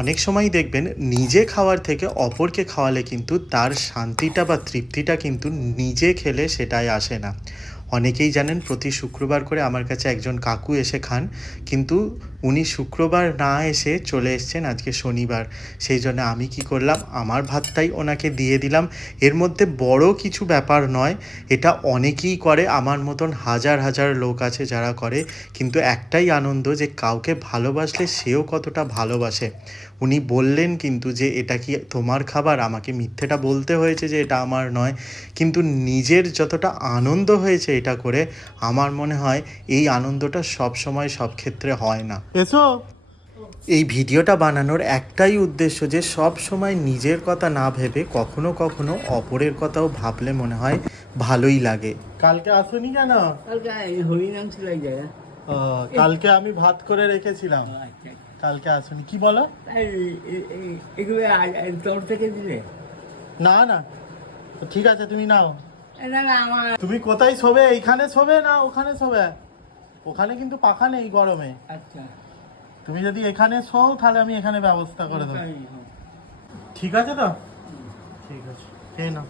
অনেক সময় দেখবেন নিজে খাওয়ার থেকে অপরকে খাওয়ালে কিন্তু তার শান্তিটা বা তৃপ্তিটা কিন্তু নিজে খেলে সেটাই আসে না। অনেকেই জানেন প্রতি শুক্রবার করে আমার কাছে একজন কাকু এসে খান, কিন্তু উনি শুক্রবার না এসে চলে এসছেন আজকে শনিবার। সেই জন্য আমি কি করলাম, আমার ভাতটাই ওনাকে দিয়ে দিলাম। এর মধ্যে বড় কিছু ব্যাপার নয়, এটা অনেকেই করে, আমার মতন হাজার হাজার লোক আছে যারা করে। কিন্তু একটাই আনন্দ যে কাউকে ভালোবাসলে সেও কতটা ভালোবাসে। উনি বললেন কিন্তু যে এটা কি তোমার খাবার, আমাকে মিথ্যেটা বলতে হয়েছে যে এটা আমার নয়, কিন্তু নিজের যতটা আনন্দ হয়েছে এটা করে, আমার মনে হয় এই আনন্দটা সব সময় সব ক্ষেত্রে হয় না। এসো। এই ভিডিওটা বানানোর একটাই উদ্দেশ্য যে সব সময় নিজের কথা না ভেবে কখনো কখনো অপরের কথাও ভাবলে মনে হয় ভালোই লাগে। কালকে আসুনি কেন? কালকে হরিনাম ছিল এক জায়গায়। কালকে আমি ভাত করে রেখেছিলাম, আচ্ছা, কালকে আসুনি। কি বলো? এগুলো তোর থেকে দিলে? না না, ঠিক আছে তুমি নাও। না না, আমার তুমি কোথায় শোবে? এইখানে শোবে না ওখানে শোবে? ওখানে কিন্তু পাখা নেই গরমে। আচ্ছা তুমি যদি এখানে শোও তাহলে আমি এখানে ব্যবস্থা করে দেবো। ঠিক আছে তো? ঠিক আছে, খেয়ে নাও।